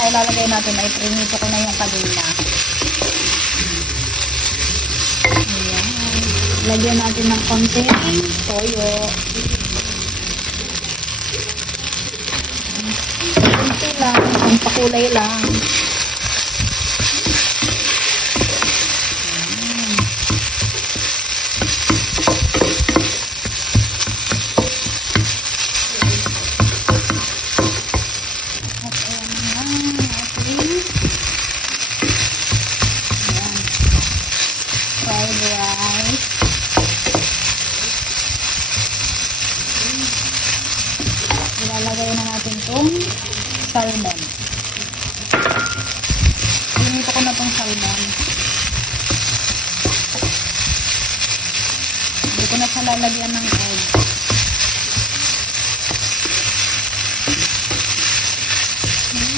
na ilalagay natin ay prinito ko na yung kanina. Ayan. Lagyan natin ng konting toyo. Konti lang, pampakulay lang. Ilalagay na natin itong salmon. Pinito ko na itong salmon. Hindi ko na siya lalagyan ng